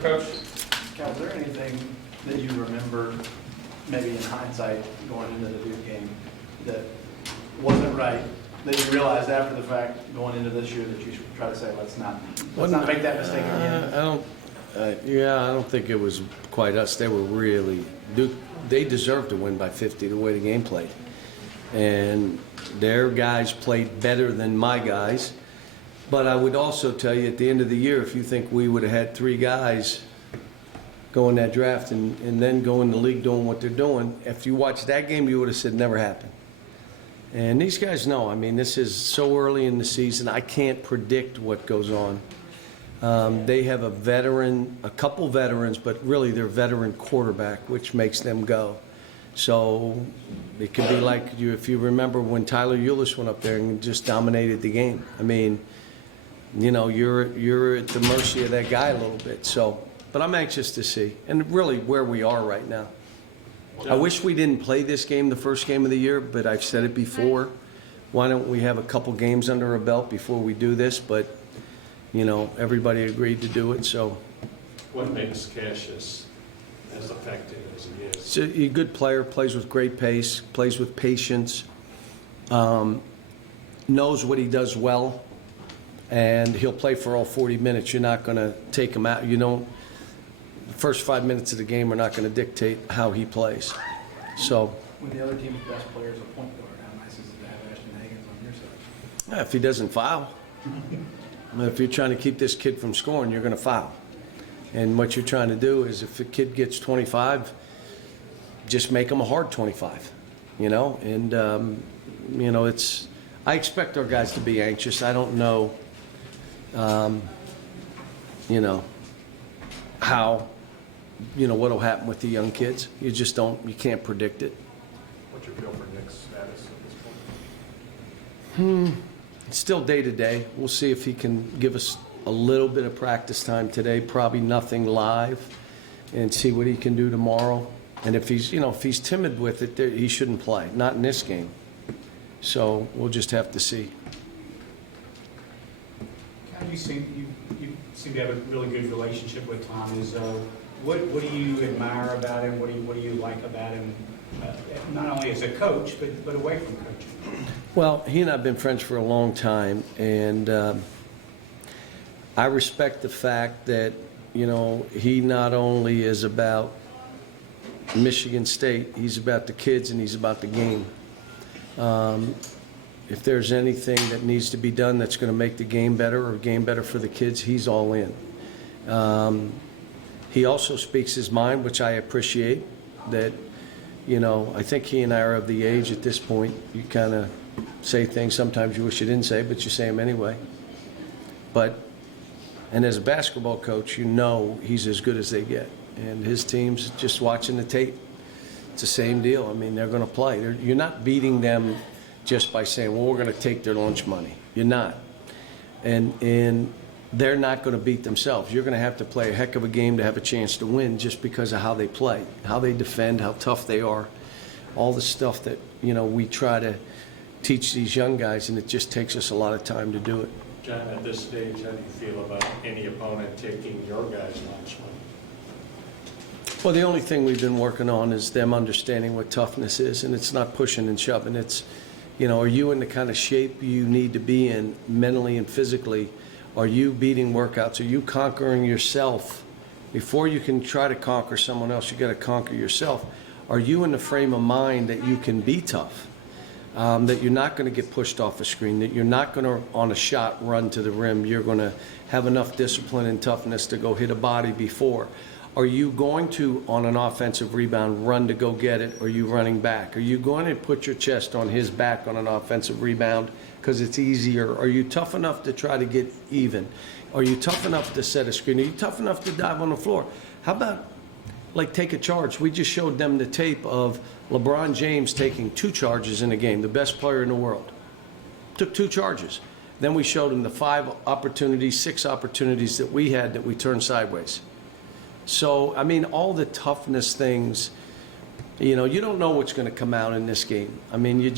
Coach. Cal, is there anything that you remember, maybe in hindsight, going into the Duke game that wasn't right, that you realized after the fact going into this year that you should try to say, let's not make that mistake again? I don't think it was quite us. They were really Duke. They deserved to win by 50 the way the game played, and their guys played better than my guys. But I would also tell you, at the end of the year, if you think we would have had 3 guys go in that draft and then go in the league doing what they're doing, if you watched that game, you would have said never happened. And these guys know. I mean, this is so early in the season. I can't predict what goes on. They have a couple veterans, but really they're veteran quarterback, which makes them go. So it could be like if you remember when Tyler Eulis went up there and just dominated the game. I mean, you know, you're at the mercy of that guy a little bit. So, but I'm anxious to see, and really where we are right now. I wish we didn't play this game the first game of the year, but I've said it before. Why don't we have a couple games under our belt before we do this? But, you know, everybody agreed to do it, so. What makes Cassius as effective as he is? He's a good player, plays with great pace, plays with patience, knows what he does well, and he'll play for all 40 minutes. You're not going to take him out. You don't. The first 5 minutes of the game are not going to dictate how he plays. So. When the other team's best player is a point guard, how nice is it to have Ashton Hagens on your side? Yeah, if he doesn't foul. I mean, if you're trying to keep this kid from scoring, you're going to foul. And what you're trying to do is if a kid gets 25, just make him a hard 25, you know? And, you know, I expect our guys to be anxious. I don't know, you know, how, you know, what will happen with the young kids. You just don't, you can't predict it. What's your feel for Nick's status at this point? It's still day to day. We'll see if he can give us a little bit of practice time today, probably nothing live, and see what he can do tomorrow. And if he's, you know, if he's timid with it, he shouldn't play, not in this game. So we'll just have to see. You seem to have a really good relationship with Tom. What do you admire about him? What do you like about him, not only as a coach, but away from coaching? Well, he and I have been friends for a long time, and I respect the fact that, you know, he not only is about Michigan State, he's about the kids and he's about the game. If there's anything that needs to be done that's going to make the game better or game better for the kids, he's all in. He also speaks his mind, which I appreciate. That, you know, I think he and I are of the age at this point. You kind of say things sometimes you wish you didn't say, but you say them anyway. And as a basketball coach, you know he's as good as they get. And his team's just watching the tape. It's the same deal. I mean, they're going to play. You're not beating them just by saying, well, we're going to take their lunch money. You're not. And they're not going to beat themselves. You're going to have to play a heck of a game to have a chance to win just because of how they play, how they defend, how tough they are, all the stuff that, you know, we try to teach these young guys, and it just takes us a lot of time to do it. John, at this stage, how do you feel about any opponent taking your guys' lunch money? Well, the only thing we've been working on is them understanding what toughness is, and it's not pushing and shoving. It's, you know, are you in the kind of shape you need to be in mentally and physically? Are you beating workouts? Are you conquering yourself? Before you can try to conquer someone else, you got to conquer yourself. Are you in the frame of mind that you can be tough? That you're not going to get pushed off a screen, that you're not going to, on a shot, run to the rim. You're going to have enough discipline and toughness to go hit a body before. Are you going to, on an offensive rebound, run to go get it? Or are you running back? Are you going to put your chest on his back on an offensive rebound because it's easier? Are you tough enough to try to get even? Are you tough enough to set a screen? Are you tough enough to dive on the floor? How about, like, take a charge? We just showed them the tape of LeBron James taking 2 charges in a game, the best player in the world. Took 2 charges. Then we showed him the 5 opportunities, 6 opportunities that we had that we turned sideways. So, I mean, all the toughness things, you know, you don't know what's going to come out in this game. I mean, you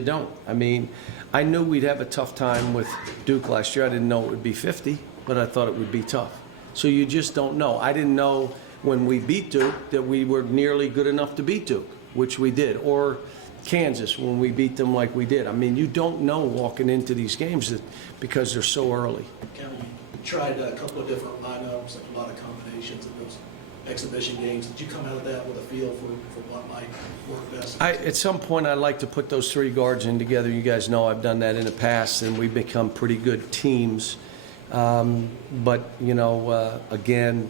don't. I mean, I knew we'd have a tough time with Duke last year. I didn't know it would be 50, but I thought it would be tough. So you just don't know. I didn't know when we beat Duke that we were nearly good enough to beat Duke, which we did, or Kansas when we beat them like we did. I mean, you don't know walking into these games because they're so early. Kind of tried a couple of different lineups, like a lot of combinations in those exhibition games. Did you come out of that with a feel for what might work best? At some point, I'd like to put those three guards in together. You guys know I've done that in the past, and we've become pretty good teams. But, again,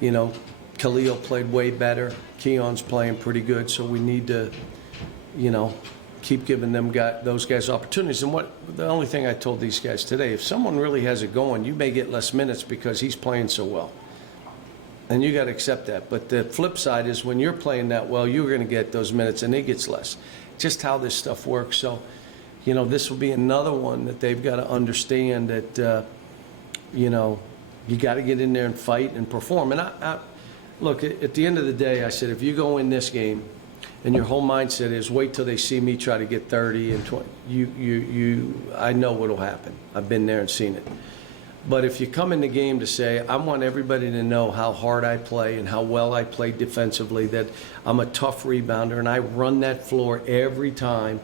Khalil played way better. Keon's playing pretty good, so we need to, keep giving those guys opportunities. And the only thing I told these guys today, if someone really has it going, you may get less minutes because he's playing so well. And you got to accept that. But the flip side is when you're playing that well, you're going to get those minutes and he gets less. Just how this stuff works. So, this will be another one that they've got to understand that, you got to get in there and fight and perform. And look, at the end of the day, I said, if you go in this game and your whole mindset is wait till they see me try to get 30 and 20, I know what'll happen. I've been there and seen it. But if you come in the game to say, I want everybody to know how hard I play and how well I play defensively, that I'm a tough rebounder and I run that floor every time,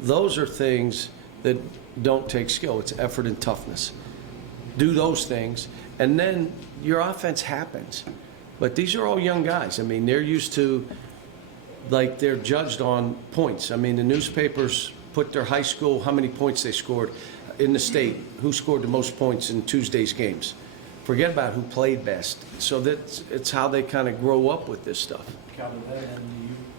those are things that don't take skill. It's effort and toughness. Do those things, and then your offense happens. But these are all young guys. I mean, they're used to, they're judged on points. I mean, the newspapers put their high school, how many points they scored in the state, who scored the most points in Tuesday's games. Forget about who played best. So it's how they kind of grow up with this stuff. Cal, to that end,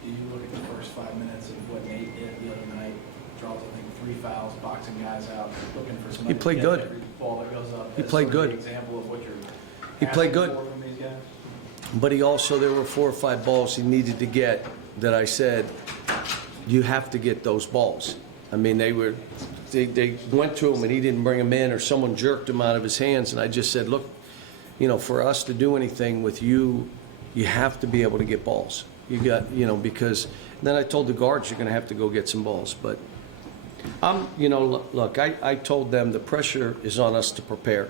do you look at the first 5 minutes of what Nate did the other night? Draws, I think, 3 fouls, boxing guys out, looking for somebody He played to good. get every ball that goes up. He As played sort of good. the example of what you're He played asking good. for from these guys? But there were 4 or 5 balls he needed to get that I said, you have to get those balls. I mean, they went to him and he didn't bring them in, or someone jerked him out of his hands. And I just said, look, for us to do anything with you, you have to be able to get balls. You got, because then I told the guards, you're going to have to go get some balls. But look, I told them the pressure is on us to prepare.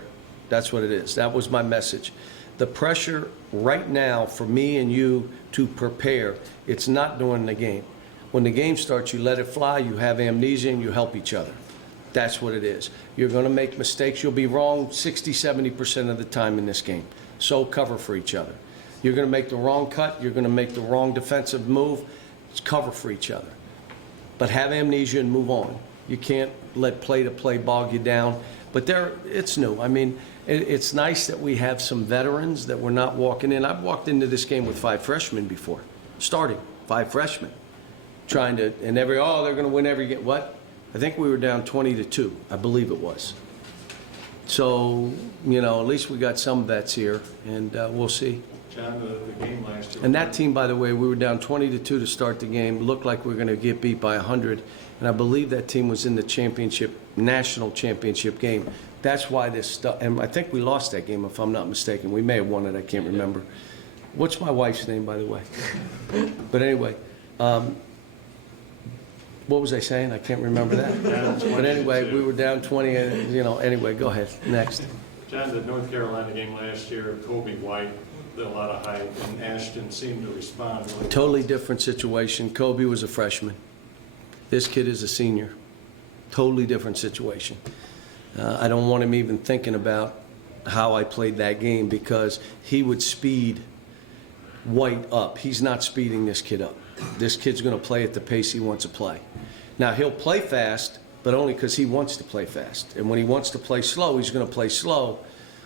That's what it is. That was my message. The pressure right now for me and you to prepare, it's not during the game. When the game starts, you let it fly, you have amnesia, and you help each other. That's what it is. You're going to make mistakes. You'll be wrong 60, 70% of the time in this game. So cover for each other. You're going to make the wrong cut. You're going to make the wrong defensive move. It's cover for each other. But have amnesia and move on. You can't let play-to-play bog you down. But it's new. I mean, it's nice that we have some veterans that we're not walking in. I've walked into this game with 5 freshmen before, starting 5 freshmen, trying to, and they're going to win every game. What? I think we were down 20-2, I believe it was. So, at least we got some vets here, and we'll see. John, the game last year. And that team, by the way, we were down 20-2 to start the game. Looked like we were going to get beat by 100. And I believe that team was in the national championship game. That's why this stuff, and I think we lost that game if I'm not mistaken. We may have won it, I can't remember. What's my wife's name, by the way? But anyway, what was I saying? I can't remember that. But anyway, we were down 20, anyway, go ahead, next. John, the North Carolina game last year, Kobe White, a lot of hype, and Ashton seemed to respond really well. Totally different situation. Kobe was a freshman. This kid is a senior. Totally different situation. I don't want him even thinking about how I played that game because he would speed White up. He's not speeding this kid up. This kid's going to play at the pace he wants to play. Now, he'll play fast, but only because he wants to play fast. And when he wants to play slow, he's going to play slow.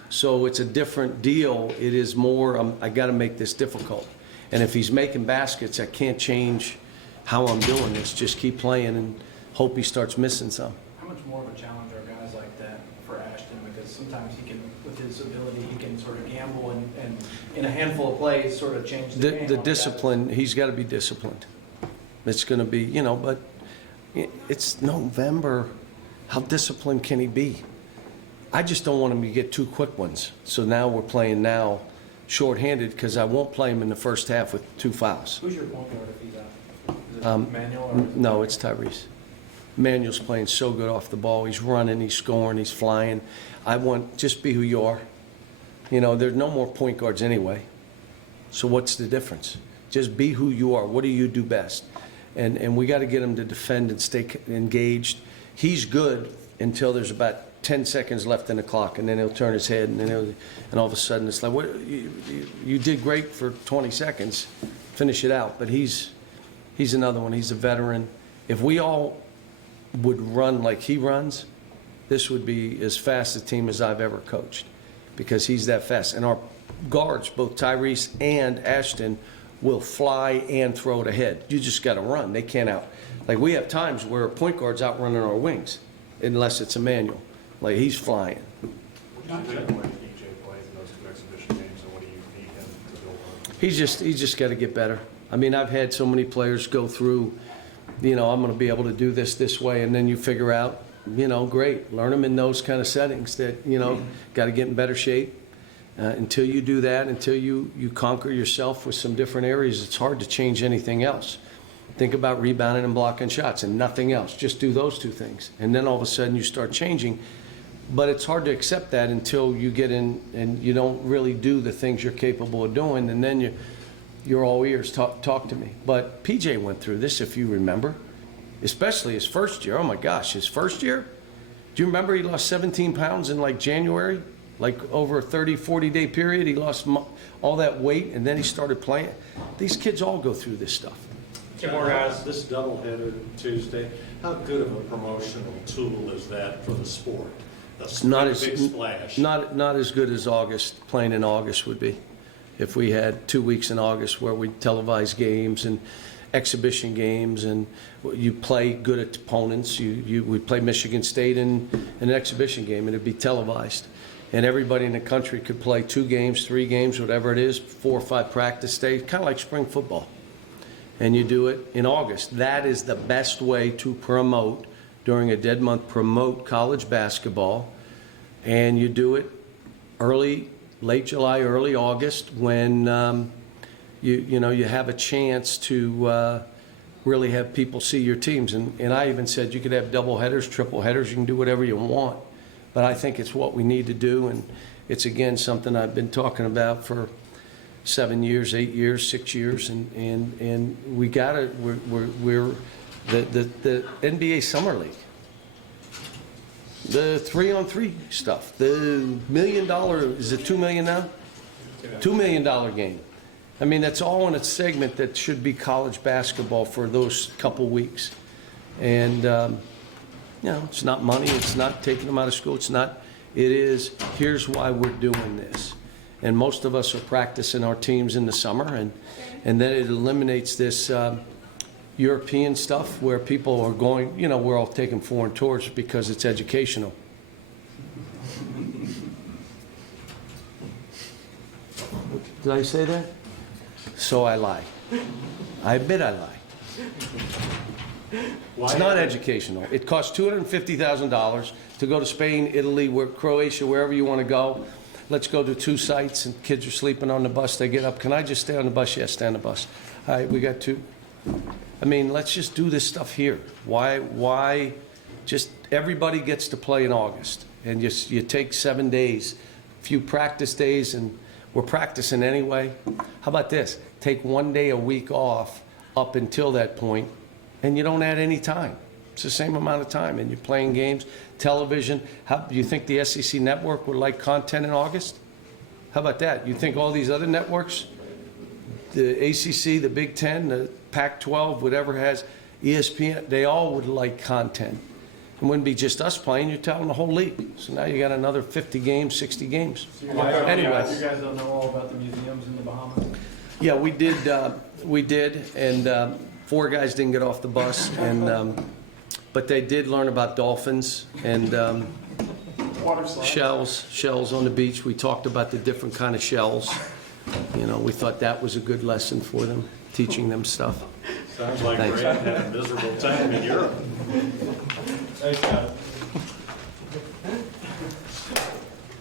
So it's a different deal. It is more, I got to make this difficult. And if he's making baskets, I can't change how I'm doing this. Just keep playing and hope he starts missing some. How much more of a challenge are guys like that for Ashton? Because sometimes he can, with his ability, he can sort of gamble and in a handful of plays sort of change the game. The discipline, he's got to be disciplined. It's going to be, but it's November. How disciplined can he be? I just don't want him to get 2 quick ones. So now we're playing shorthanded because I won't play him in the first half with 2 fouls. Who's your point guard if he's out? Is it Manuel or is it No, it's Tyrese. Manuel's playing so good off the ball. He's running, he's scoring, he's flying. Just be who you are. You know, there's no more point guards anyway. So what's the difference? Just be who you are. What do you do best? And we got to get him to defend and stay engaged. He's good until there's about 10 seconds left in the clock, and then he'll turn his head, and then and all of a sudden it's like, what, you did great for 20 seconds, finish it out. But he's another one. He's a veteran. If we all would run like he runs, this would be as fast a team as I've ever coached, because he's that fast. And our guards, both Tyrese and Ashton, will fly and throw it ahead. You just got to run. They can't out. Like, we have times where a point guard's outrunning our wings, unless it's Emmanuel. Like, he's flying. What do you think the way PJ plays in those two exhibition games, and what do you need him to build on? He's just got to get better. I mean, I've had so many players go through, you know, I'm going to be able to do this way, and then you figure out, you know, great. Learn them in those kind of settings that, you know, got to get in better shape. Until you do that, until you conquer yourself with some different areas, it's hard to change anything else. Think about rebounding and blocking shots and nothing else. Just do those two things. And then all of a sudden you start changing. But it's hard to accept that until you get in and you don't really do the things you're capable of doing. And then you're all ears, talk to me. But PJ went through this, if you remember, especially his first year. Oh my gosh, his first year? Do you remember he lost 17 pounds in like January? Like over a 30, 40-day period, he lost all that weight, and then he started playing. These kids all go through this stuff. Two more guys. This doubleheader Tuesday, how good of a promotional tool is that for the sport? That's Not a as big splash. not as good as August, playing in August would be. If we had 2 weeks in August where we televise games and exhibition games, and you play good opponents. We play Michigan State in an exhibition game, and it'd be televised. And everybody in the country could play 2 games, 3 games, whatever it is, 4 or 5 practice days, kind of like spring football. And you do it in August. That is the best way to promote, during a dead month, promote college basketball. And you do it late July, early August, when you have a chance to really have people see your teams. And I even said you could have double headers, triple headers, you can do whatever you want. But I think it's what we need to do, and it's, again, something I've been talking about for 7 years, 8 years, 6 years, and we got to, we're the NBA Summer League, the 3-on-3 stuff, the $1 million, is it $2 million now? $2 million game. I mean, that's all in a segment that should be college basketball for those couple weeks. And, you know, it's not money, it's not taking them out of school, it is, here's why we're doing this. And most of us are practicing our teams in the summer, and then it eliminates this European stuff where people are going, you know, we're all taking foreign tours because it's educational. Did I say that? So I lie. I admit I lie. It's not educational. It costs $250,000 to go to Spain, Italy, Croatia, wherever you want to go. Let's go to 2 sites, and kids are sleeping on the bus. They get up. Can I just stay on the bus? Yes, stay on the bus. All right, we got 2. I mean, let's just do this stuff here. Why? Just everybody gets to play in August, and you take 7 days, a few practice days, and we're practicing anyway. How about this? Take 1 day a week off up until that point, and you don't add any time. It's the same amount of time, and you're playing games, television. How do you think the SEC network would like content in August? How about that? You think all these other networks, the ACC, the Big Ten, the Pac-12, whatever has, ESPN, they all would like content. It wouldn't be just us playing, you're telling the whole league. So now you got another 50 games, 60 games. You Anyway. guys don't know all about the museums in the Bahamas? Yeah, we did, and 4 guys didn't get off the bus, and but they did learn about dolphins and Water slides. shells on the beach. We talked about the different kind of shells. You know, we thought that was a good lesson for them, teaching them stuff. Sounds like Thanks. Brad had a miserable time in Europe. Thanks, guys.